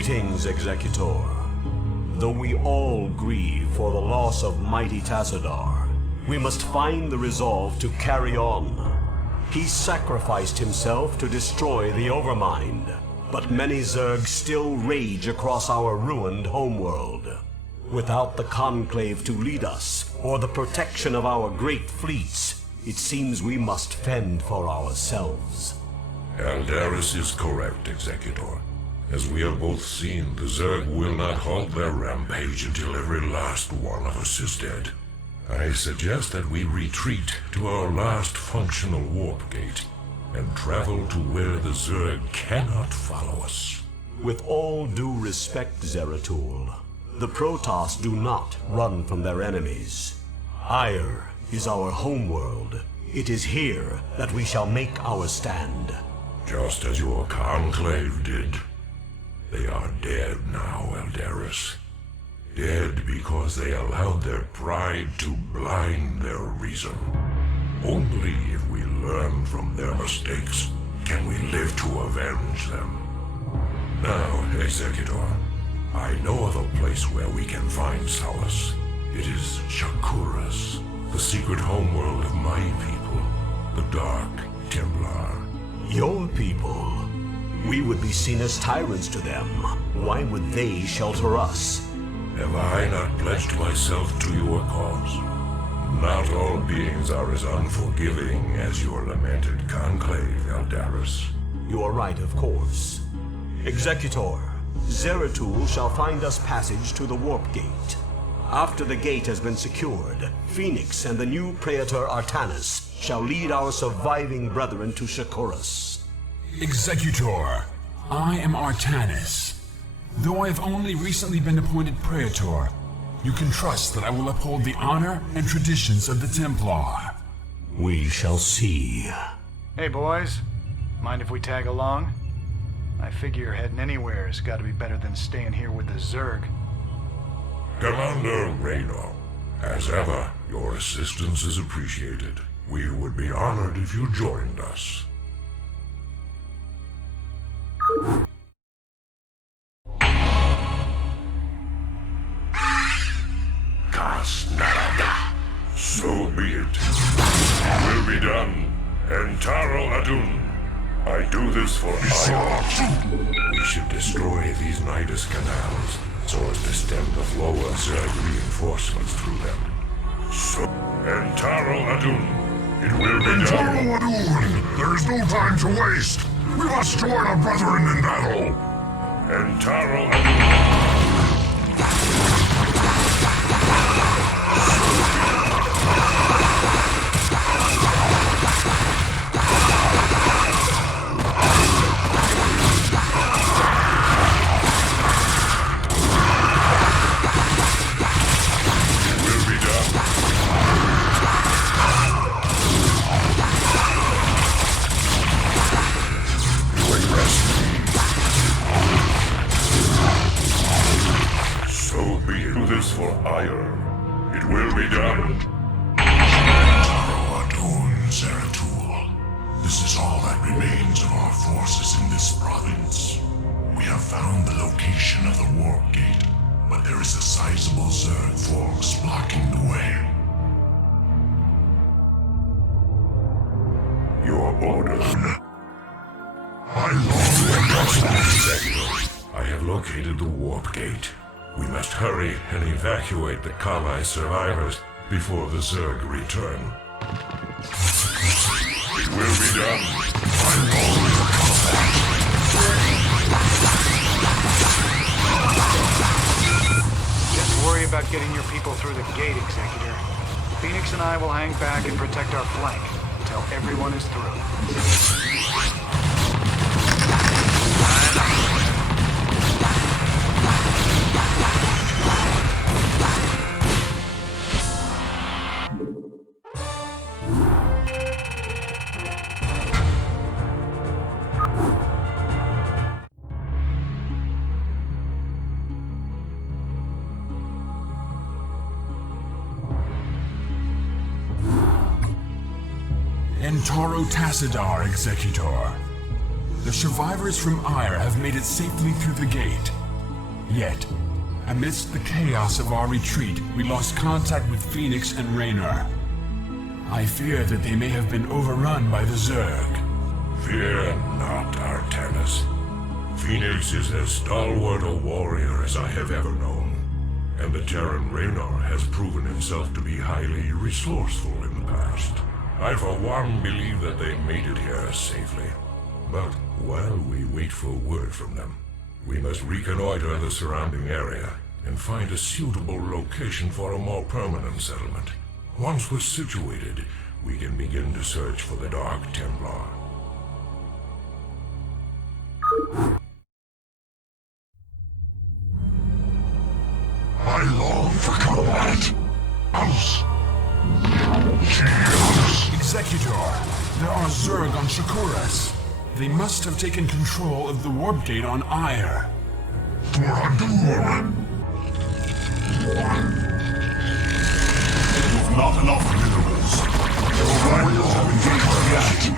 Greetings, Executor. Though we all grieve for the loss of mighty Tassadar, we must find the resolve to carry on. He sacrificed himself to destroy the Overmind, but many Zerg still rage across our ruined homeworld. Without the Conclave to lead us, or the protection of our great fleets, it seems we must fend for ourselves. Aldaris is correct, Executor. As we have both seen, the Zerg will not halt their rampage until every last one of us is dead. I suggest that we retreat to our last functional warp gate and travel to where the Zerg cannot follow us. With all due respect, Zeratul, the Protoss do not run from their enemies. Aiur is our homeworld. It is here that we shall make our stand. Just as your Conclave did. They are dead now, Aldaris. Dead because they allowed their pride to blind their reason. Only if we learn from their mistakes can we live to avenge them. Now, Executor, I know of a place where we can find solace. It is Shakuras, the secret homeworld of my people, the Dark Templar. Your people? We would be seen as tyrants to them. Why would they shelter us? Have I not pledged myself to your cause? Not all beings are as unforgiving as your lamented Conclave, Aldaris. You are right, of course. Executor, Zeratul shall find us passage to the Warp Gate. After the gate has been secured, Phoenix and the new Praetor Artanis shall lead our surviving brethren to Shakuras. Executor, I am Artanis. Though I have only recently been appointed Praetor, you can trust that I will uphold the honor and traditions of the Templar. We shall see. Hey boys, mind if we tag along? I figure heading anywhere has got to be better than staying here with the Zerg. Commander Reno, as ever, your assistance is appreciated. We would be honored if you joined us. Xel'Naga. So be it. It will be done. Entaro Adun. I do this for Aiur. We should destroy these Nidus canals so as to stem the flow of Zerg reinforcements through them. So, Entaro Adun. It will be done. Entaro Adun! There is no time to waste! We must join our brethren in battle! Entaro Adun. For Aiur. It will be done. Entaro Adun, Zeratul. This is all that remains of our forces in this province. We have found the location of the warp gate, but there is a sizable Zerg force blocking the way. Your order. I have located the warp gate. We must hurry and evacuate the Kali survivors before the Zerg return. It will be done. Just worry about getting your people through the gate, Executor. Phoenix and I will hang back and protect our flank until everyone is through. Entaro Tassadar, Executor. The survivors from Aiur have made it safely through the gate. Yet, amidst the chaos of our retreat, we lost contact with Phoenix and Raynor. I fear that they may have been overrun by the Zerg. Fear not, Artanis. Phoenix is as stalwart a warrior as I have ever known, and the Terran Raynor has proven himself to be highly resourceful in the past. I for one believe that they made it here safely. But while we wait for word from them, we must reconnoiter the surrounding area and find a suitable location for a more permanent settlement. Once we're situated, we can begin to search for the Dark Templar. I long for combat. House. Cheers. Executor, there are Zerg on Shakuras. They must have taken control of the warp gate on Aiur. For Aiur. You've not enough minerals. Your rivals have engaged yet.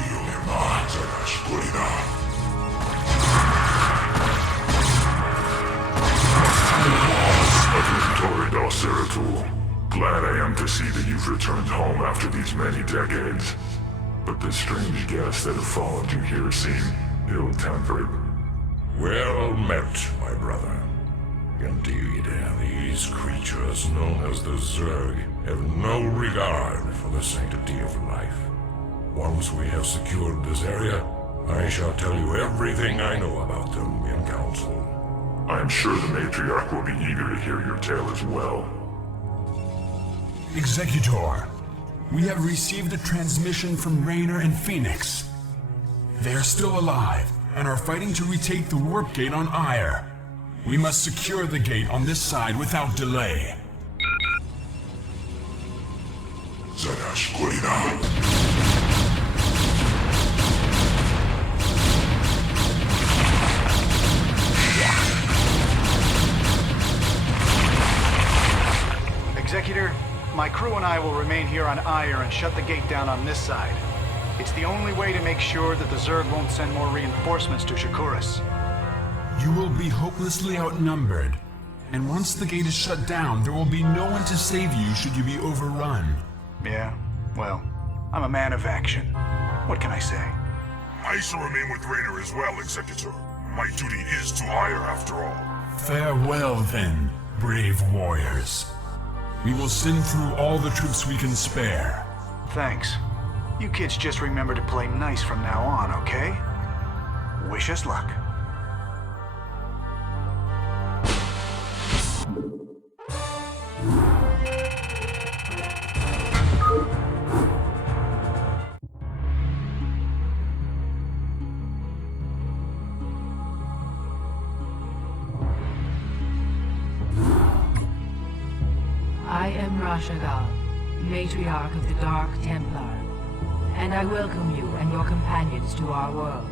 Glad I am to see that you've returned home after these many decades. But the strange guests that have followed you here seem ill-tempered. Well met, my brother. Indeed, these creatures known as the Zerg have no regard for the sanctity of life. Once we have secured this area, I shall tell you everything I know about them in council. I am sure the Matriarch will be eager to hear your tale as well. Executor, we have received a transmission from Raynor and Phoenix. They are still alive and are fighting to retake the warp gate on Aiur. We must secure the gate on this side without delay. Executor, my crew and I will remain here on Aiur and shut the gate down on this side. It's the only way to make sure that the Zerg won't send more reinforcements to Shakuras. You will be hopelessly outnumbered, and once the gate is shut down, there will be no one to save you should you be overrun. Yeah, well, I'm a man of action. What can I say? I shall remain with Raynor as well, Executor. My duty is to Aiur after all. Farewell then, brave warriors. We will send through all the troops we can spare. Thanks. You kids just remember to play nice from now on, okay? Wish us luck. I am Rashagal, Matriarch of the Dark Templar, and I welcome you and your companions to our world.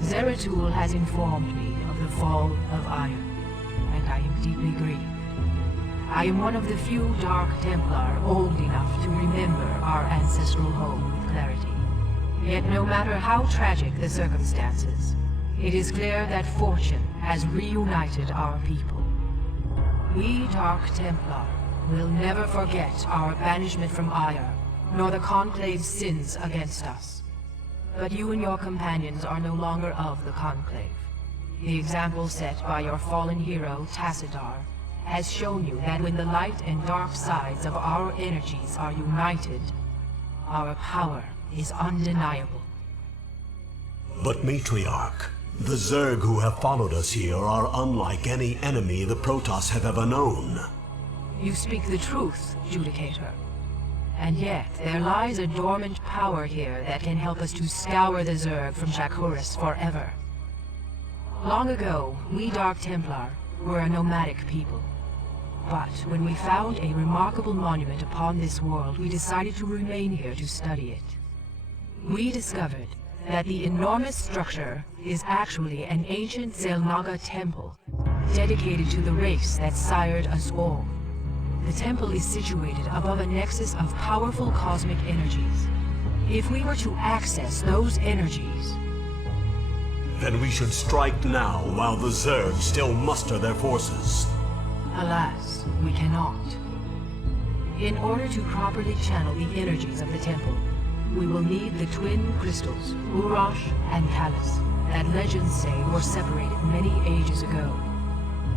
Zeratul has informed me of the fall of Aiur, and I am deeply grieved. I am one of the few Dark Templar old enough to remember our ancestral home with clarity. Yet no matter how tragic the circumstances, it is clear that fortune has reunited our people. We Dark Templar will never forget our banishment from Aiur, nor the Conclave's sins against us. But you and your companions are no longer of the Conclave. The example set by your fallen hero, Tassadar, has shown you that when the light and dark sides of our energies are united, our power is undeniable. But Matriarch, the Zerg who have followed us here are unlike any enemy the Protoss have ever known. You speak the truth, Judicator. And yet, there lies a dormant power here that can help us to scour the Zerg from Shakuras forever. Long ago, we Dark Templar were a nomadic people. But when we found a remarkable monument upon this world, we decided to remain here to study it. We discovered that the enormous structure is actually an ancient Xel'Naga temple, dedicated to the race that sired us all. The temple is situated above a nexus of powerful cosmic energies. If we were to access those energies... Then we should strike now while the Zerg still muster their forces. Alas, we cannot. In order to properly channel the energies of the temple, we will need the twin crystals, Uraj and Callus, that legends say were separated many ages ago.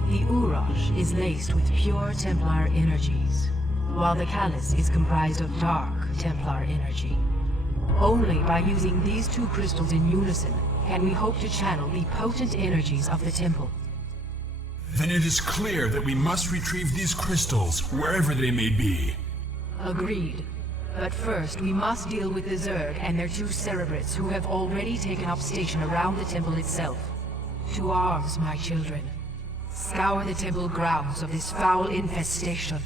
The Uraj is laced with pure Templar energies, while the Callus is comprised of dark Templar energy. Only by using these two crystals in unison can we hope to channel the potent energies of the temple. Then it is clear that we must retrieve these crystals wherever they may be. Agreed. But first, we must deal with the Zerg and their two Cerebrates who have already taken up station around the temple itself. To arms, my children. Scour the temple grounds of this foul infestation.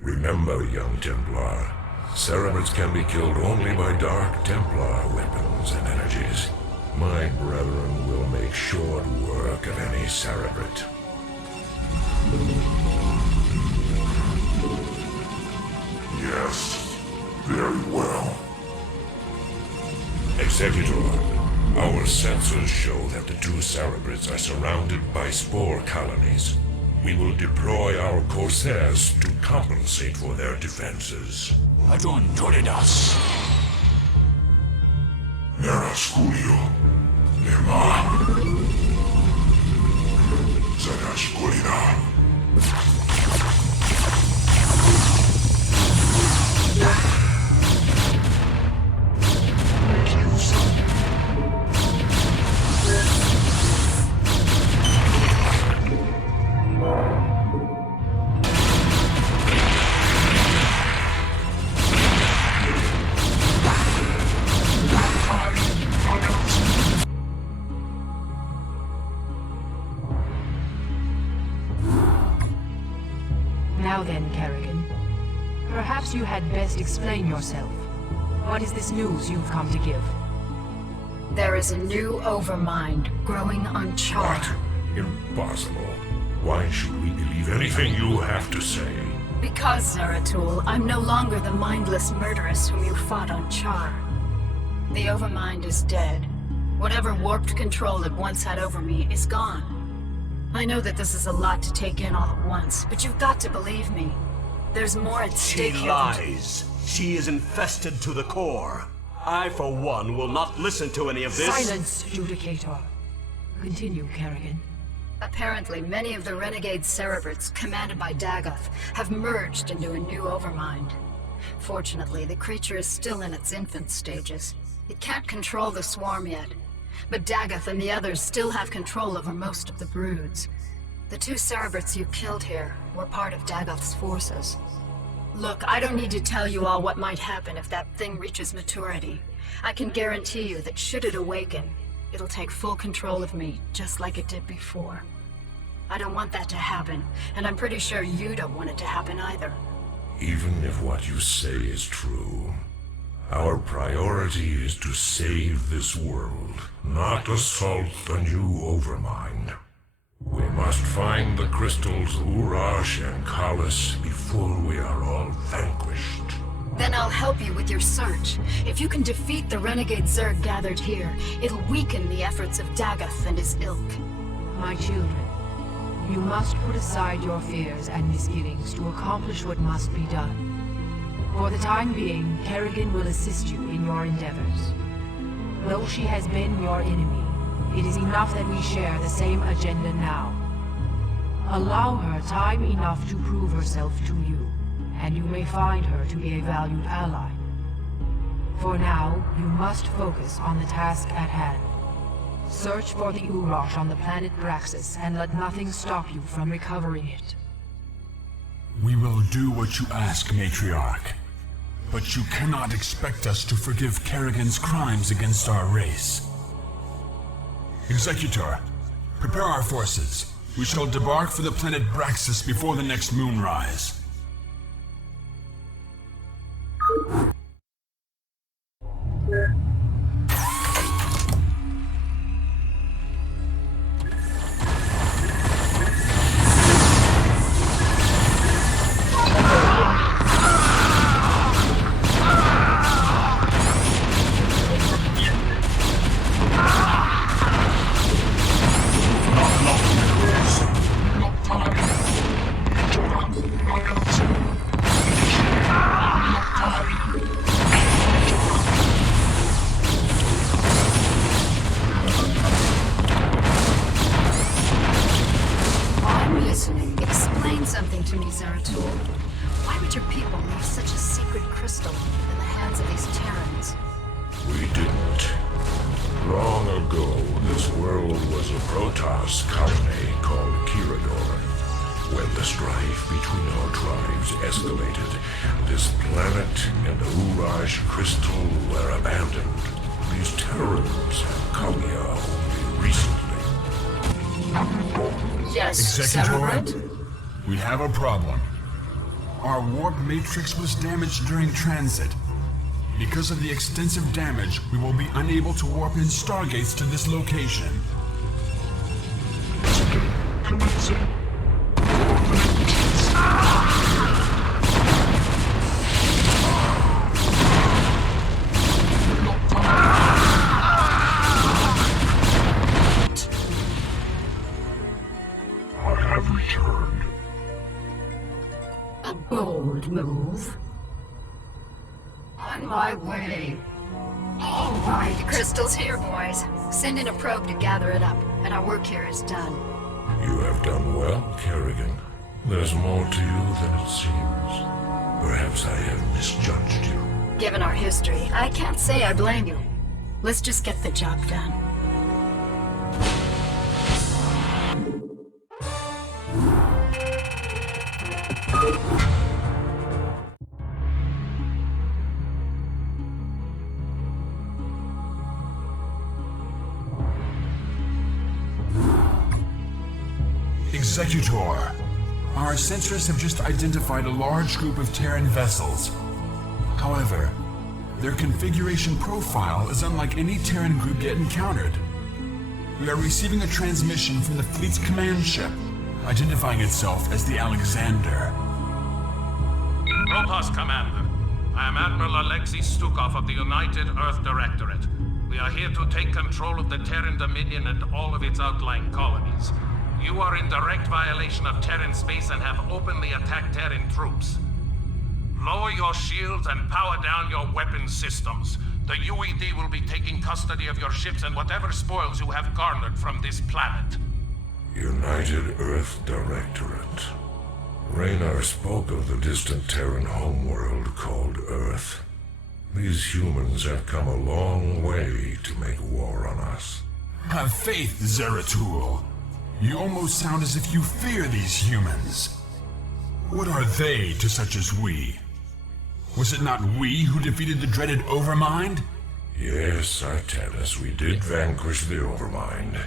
Remember, young Templar, Cerebrates can be killed only by Dark Templar weapons and energies. My brethren will make short work of any Cerebrate. Yes, very well. Executor, our sensors show that the two Cerebrates are surrounded by spore colonies. We will deploy our Corsairs to compensate for their defenses. Adontoridas. Nera Sculio. Nema. Zadashkulina. Now then, Kerrigan. Perhaps you had best explain yourself. What is this news you've come to give? There is a new overmind growing on Char. What? Impossible. Why should we believe anything you have to say? Because, Zeratul, I'm no longer the mindless murderess whom you fought on Char. The overmind is dead. Whatever warped control it once had over me is gone. I know that this is a lot to take in all at once, but you've got to believe me. There's more at stake She here lies. She is infested to the core. I, for one, will not listen to any of this. Silence, Judicator. Continue, Kerrigan. Apparently, many of the renegade Cerebrates, commanded by Dagoth, have merged into a new overmind. Fortunately, the creature is still in its infant stages. It can't control the swarm yet, but Dagoth and the others still have control over most of the broods. The two Cerebrates you killed here were part of Dagoth's forces. Look, I don't need to tell you all what might happen if that thing reaches maturity. I can guarantee you that should it awaken, it'll take full control of me, just like it did before. I don't want that to happen, and I'm pretty sure you don't want it to happen either. Even if what you say is true, our priority is to save this world, not assault the new Overmind. We must find the crystals Uraj and Callus before we are all vanquished. Then I'll help you with your search. If you can defeat the renegade Zerg gathered here, it'll weaken the efforts of Dagoth and his ilk. My children, you must put aside your fears and misgivings to accomplish what must be done. For the time being, Kerrigan will assist you in your endeavors. Though she has been your enemy, it is enough that we share the same agenda now. Allow her time enough to prove herself to you, and you may find her to be a valued ally. For now, you must focus on the task at hand. Search for the Uraj on the planet Braxis, and let nothing stop you from recovering it. We will do what you ask, Matriarch. But you cannot expect us to forgive Kerrigan's crimes against our race. Executor, prepare our forces. We shall debark for the planet Braxis before the next moonrise. Zeratul. Why would your people leave such a secret crystal in the hands of these Terrans? We didn't. Long ago, this world was a Protoss colony called Kirador. When the strife between our tribes escalated, this planet and the Uraj crystal were abandoned. These Terrans have come here only recently. Yes, Executor, Cerebrate? we have a problem. Our warp matrix was damaged during transit. Because of the extensive damage, we will be unable to warp in stargates to this location. I have returned. A bold move. On my way. All right, crystal's here, boys. Send in a probe to gather it up, and our work here is done. You have done well, Kerrigan. There's more to you than it seems. Perhaps I have misjudged you. Given our history, I can't say I blame you. Let's just get the job done. Executor, our sensors have just identified a large group of Terran vessels. However, their configuration profile is unlike any Terran group yet encountered. We are receiving a transmission from the fleet's command ship, identifying itself as the Alexander. Protoss Commander, I am Admiral Alexei Stukov of the United Earth Directorate. We are here to take control of the Terran Dominion and all of its outlying colonies. You are in direct violation of Terran space and have openly attacked Terran troops. Lower your shields and power down your weapon systems. The UED will be taking custody of your ships and whatever spoils you have garnered from this planet. United Earth Directorate. Raynar spoke of the distant Terran homeworld called Earth. These humans have come a long way to make war on us. Have faith, Zeratul. You almost sound as if you fear these humans. What are they to such as we? Was it not we who defeated the dreaded Overmind? Yes, Artanis, we did vanquish the Overmind,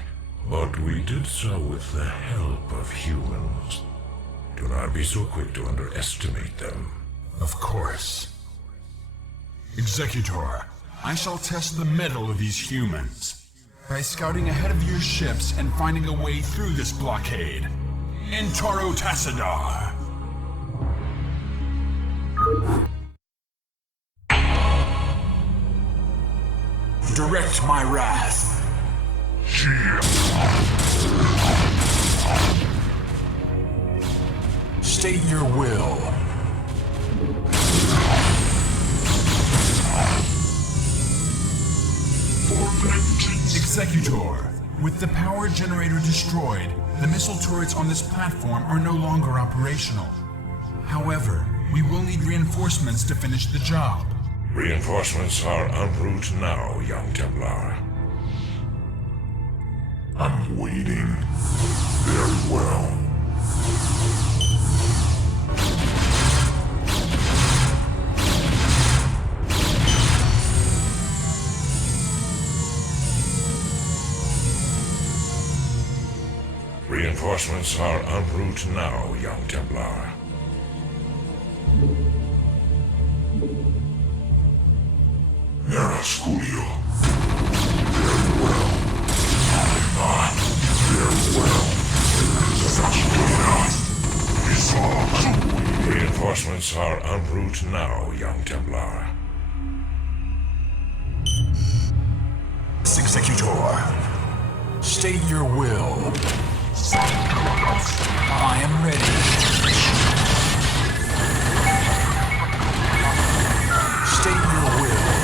but we did so with the help of humans. Do not be so quick to underestimate them. Of course. Executor, I shall test the mettle of these humans by scouting ahead of your ships and finding a way through this blockade. Intaro Tassadar! Direct my wrath. State your will. Executor, with the power generator destroyed, the missile turrets on this platform are no longer operational. However, we will need reinforcements to finish the job. Reinforcements are en route now, young Templar. I'm waiting. Very well. Reinforcements are en route now, young Templar. Sculio. Very well. Very well. Reinforcements are en route now, young Templar. Executor, state your will. I am ready. State your will.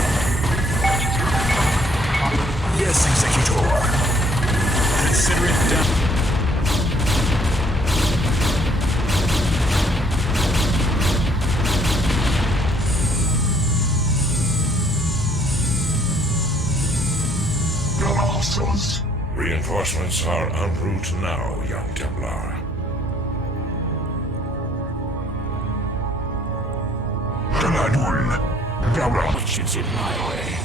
Yes, Executor. Consider it done. Resistance are en route now, young Templar. Which is in my way.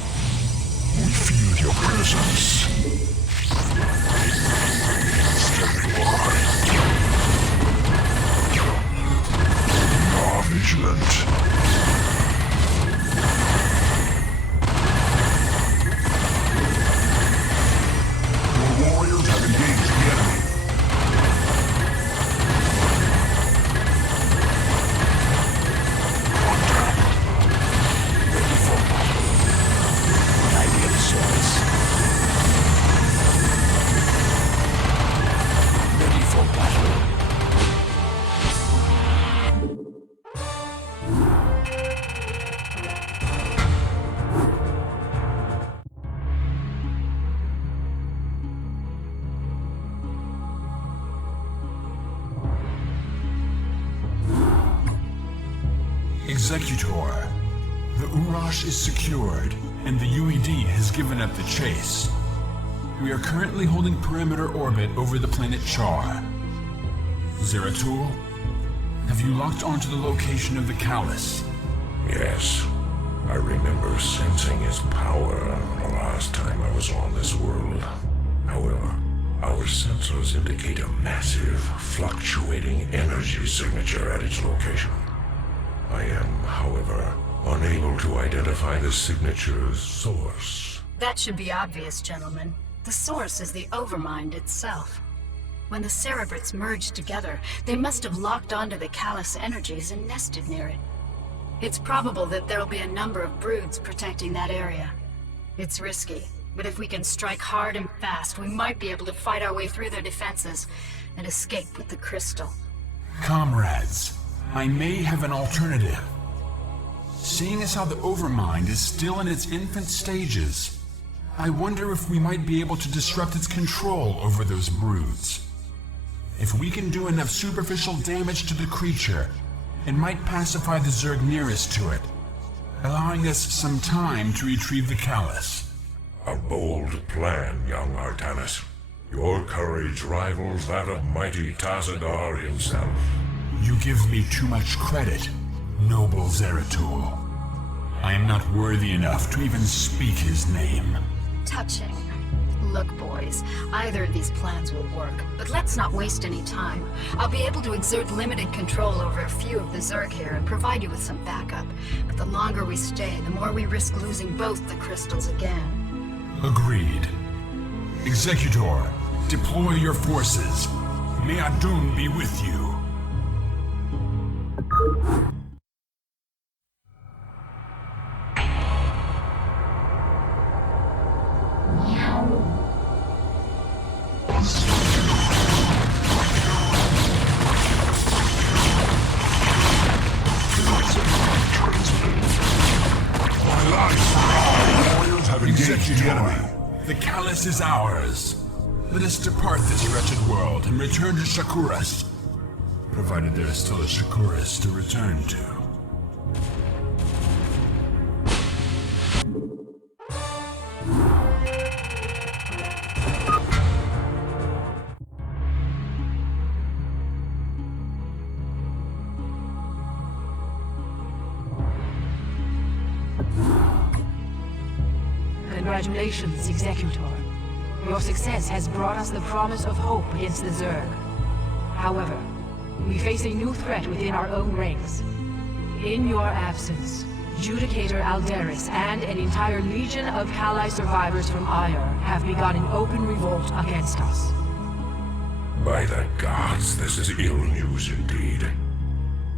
We feel your presence. You are vigilant. Your warriors have engaged the enemy. Executor, the Uraj is secured, and the UED has given up the chase. We are currently holding perimeter orbit over the planet Char. Zeratul, have you locked onto the location of the Callus? Yes. I remember sensing his power the last time I was on this world. However, our sensors indicate a massive, fluctuating energy signature at its location. I am, however, unable to identify the signature's source. That should be obvious, gentlemen. The source is the Overmind itself. When the Cerebrates merged together, they must have locked onto the Callus energies and nested near it. It's probable that there'll be a number of broods protecting that area. It's risky, but if we can strike hard and fast, we might be able to fight our way through their defenses and escape with the crystal. Comrades, I may have an alternative. Seeing as how the Overmind is still in its infant stages, I wonder if we might be able to disrupt its control over those broods. If we can do enough superficial damage to the creature, it might pacify the Zerg nearest to it, allowing us some time to retrieve the Callus. A bold plan, young Artanis. Your courage rivals that of mighty Tazadar himself. You give me too much credit, noble Zeratul. I am not worthy enough to even speak his name. Touching. Look, boys, either of these plans will work, but let's not waste any time. I'll be able to exert limited control over a few of the Zerg here and provide you with some backup. But the longer we stay, the more we risk losing both the crystals again. Agreed. Executor, deploy your forces. May Adun be with you. The Callus is ours. Let us depart this wretched world and return to Shakuras. Provided there is still a Shakuras to return to. Congratulations, Executor. Your success has brought us the promise of hope against the Zerg. However, we face a new threat within our own ranks. In your absence, Judicator Aldaris and an entire legion of Kali survivors from Aiur have begun an open revolt against us. By the gods, this is ill news indeed.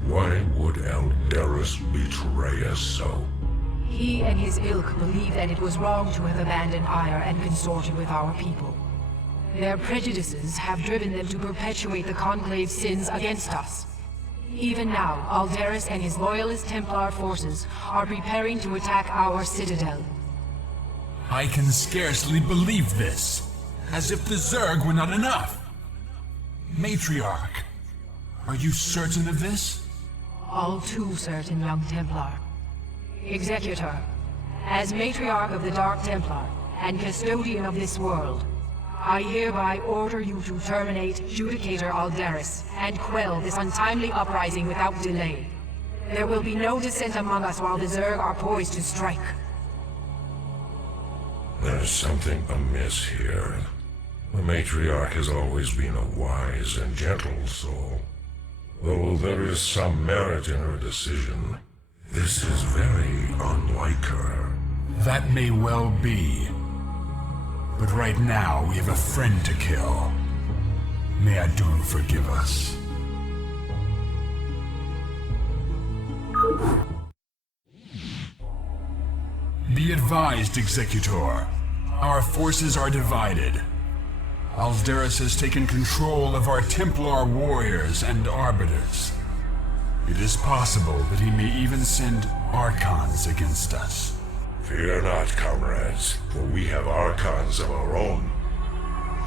Why would Aldaris betray us so? He and his ilk believe that it was wrong to have abandoned Aiur and consorted with our people. Their prejudices have driven them to perpetuate the Conclave's sins against us. Even now, Aldaris and his loyalist Templar forces are preparing to attack our citadel. I can scarcely believe this. As if the Zerg were not enough. Matriarch, are you certain of this? All too certain, young Templar. Executor, as Matriarch of the Dark Templar and custodian of this world, I hereby order you to terminate Judicator Aldaris and quell this untimely uprising without delay. There will be no dissent among us while the Zerg are poised to strike. There's something amiss here. The matriarch has always been a wise and gentle soul. Though there is some merit in her decision, this is very unlike her. That may well be. But right now, we have a friend to kill. May Adun forgive us. Be advised, Executor. Our forces are divided. Aldaris has taken control of our Templar warriors and arbiters. It is possible that he may even send Archons against us. Fear not, comrades, for we have Archons of our own.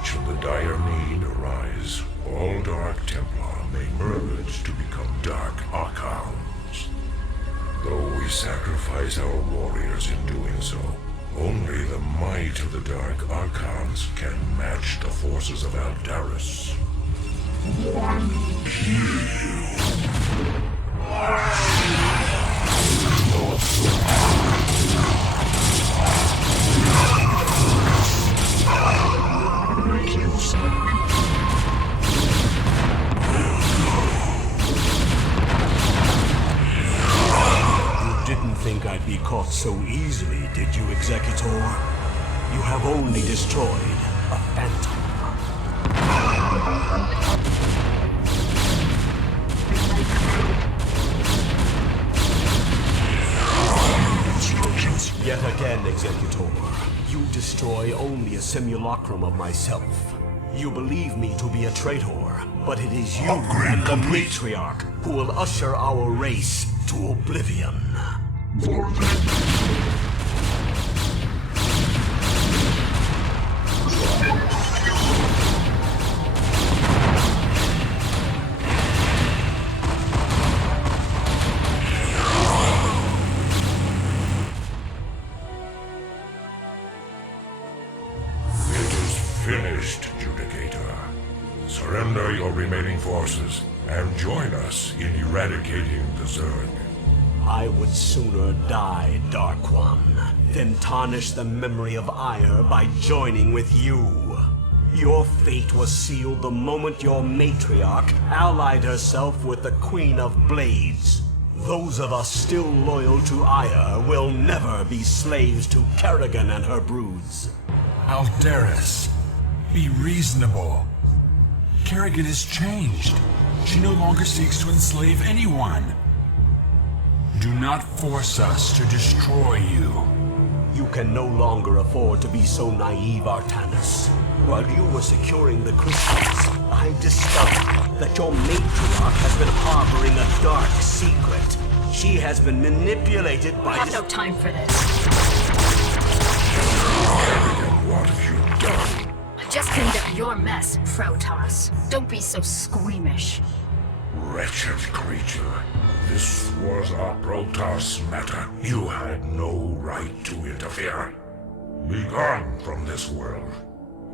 Should the dire need arise, all Dark Templar may merge to become Dark Archons. Though we sacrifice our warriors in doing so, only the might of the Dark Archons can match the forces of Aldaris. You didn't think I'd be caught so easily, did you, Executor? You have only destroyed a phantom. Yet again, Executor, you destroy only a simulacrum of myself. You believe me to be a traitor, but it is you and the Matriarch who will usher our race to oblivion. Finished, Judicator. Surrender your remaining forces and join us in eradicating the Zerg. I would sooner die, Dark One, than tarnish the memory of Aiur by joining with you. Your fate was sealed the moment your matriarch allied herself with the Queen of Blades. Those of us still loyal to Aiur will never be slaves to Kerrigan and her broods. Aldaris, be reasonable. Kerrigan has changed. She no longer seeks to enslave anyone. Do not force us to destroy you. You can no longer afford to be so naive, Artanis. While you were securing the crystals, I discovered that your matriarch has been harboring a dark secret. She has been manipulated by I have no time for this. What have you done? I just cleaned up your mess, Protoss. Don't be so squeamish. Wretched creature. This was a Protoss matter. You had no right to interfere. Be gone from this world.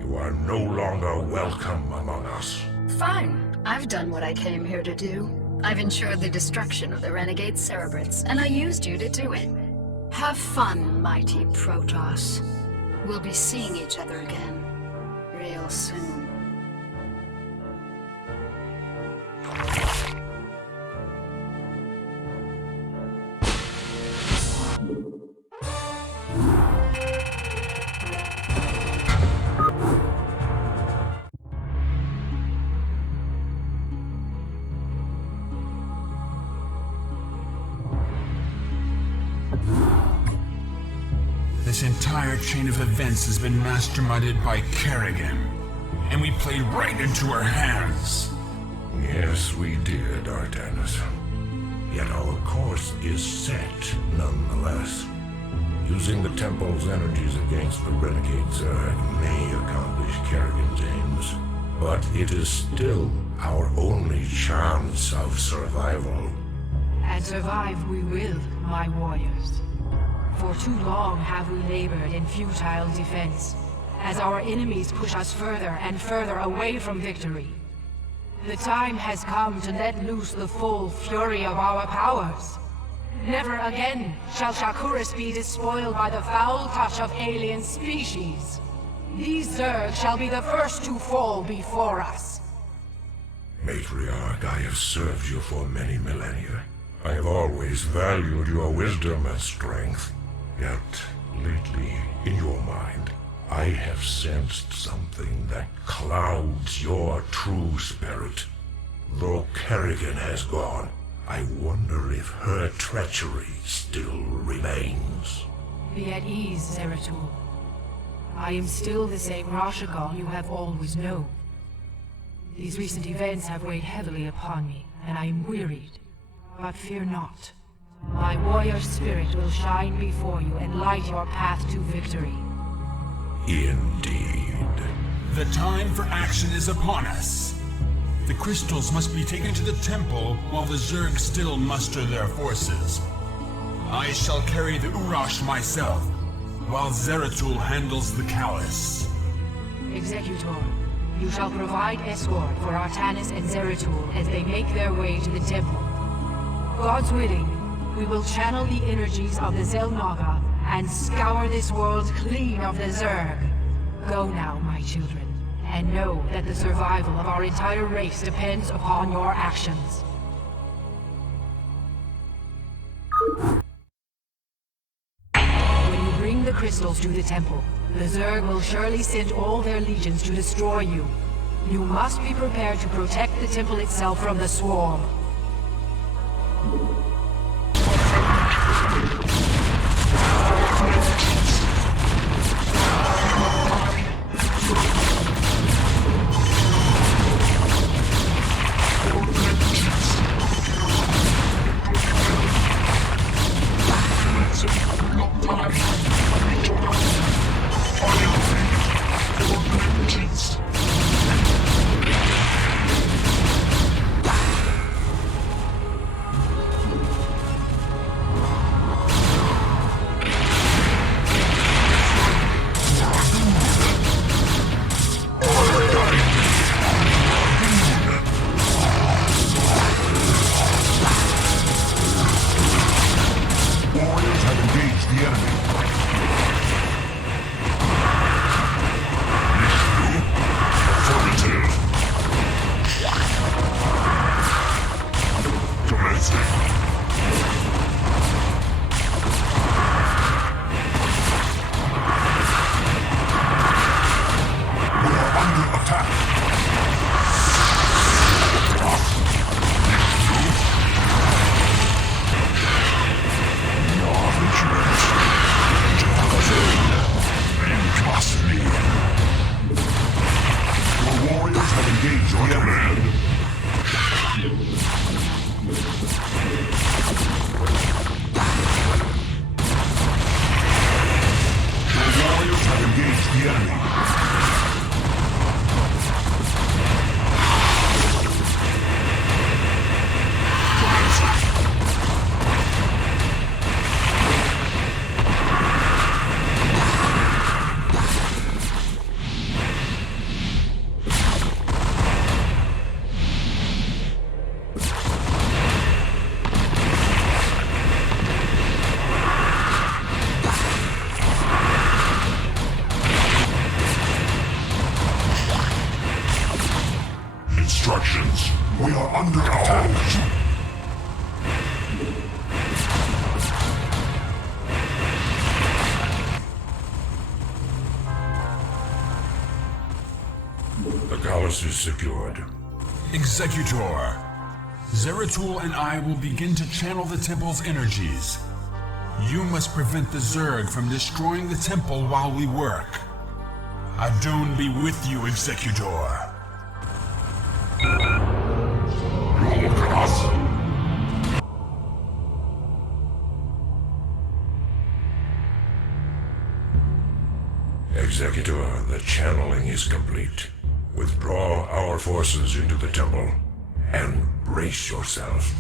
You are no longer welcome among us. Fine. I've done what I came here to do. I've ensured the destruction of the renegade Cerebrits, and I used you to do it. Have fun, mighty Protoss. We'll be seeing each other again, real soon. This entire chain of events has been masterminded by Kerrigan, and we played right into her hands. Yes, we did, Artanis. Yet our course is set, nonetheless. Using the Temple's energies against the renegade Zerg may accomplish Kerrigan's aims, but it is still our only chance of survival. And survive we will, my warriors. For too long have we labored in futile defense, as our enemies push us further and further away from victory. The time has come to let loose the full fury of our powers. Never again shall Shakuras be despoiled by the foul touch of alien species. These Zerg shall be the first to fall before us. Matriarch, I have served you for many millennia. I have always valued your wisdom and strength. Yet, lately, in your mind, I have sensed something that clouds your true spirit. Though Kerrigan has gone, I wonder if her treachery still remains. Be at ease, Zeratul. I am still the same Rashagal you have always known. These recent events have weighed heavily upon me, and I am wearied. But fear not. My warrior spirit will shine before you and light your path to victory. Indeed. The time for action is upon us. The crystals must be taken to the temple while the Zerg still muster their forces. I shall carry the Uraj myself, while Zeratul handles the Callus. Executor, you shall provide escort for Artanis and Zeratul as they make their way to the temple. God's willing, we will channel the energies of the Xel'Naga and scour this world clean of the Zerg. Go now, my children, and know that the survival of our entire race depends upon your actions. When you bring the crystals to the temple, the Zerg will surely send all their legions to destroy you. You must be prepared to protect the temple itself from the swarm. Instructions. We are under attack. The Callus is secured. Executor, Zeratul and I will begin to channel the temple's energies. You must prevent the Zerg from destroying the temple while we work. Adun be with you, Executor. Executor, the channeling is complete. Withdraw our forces into the temple and brace yourself.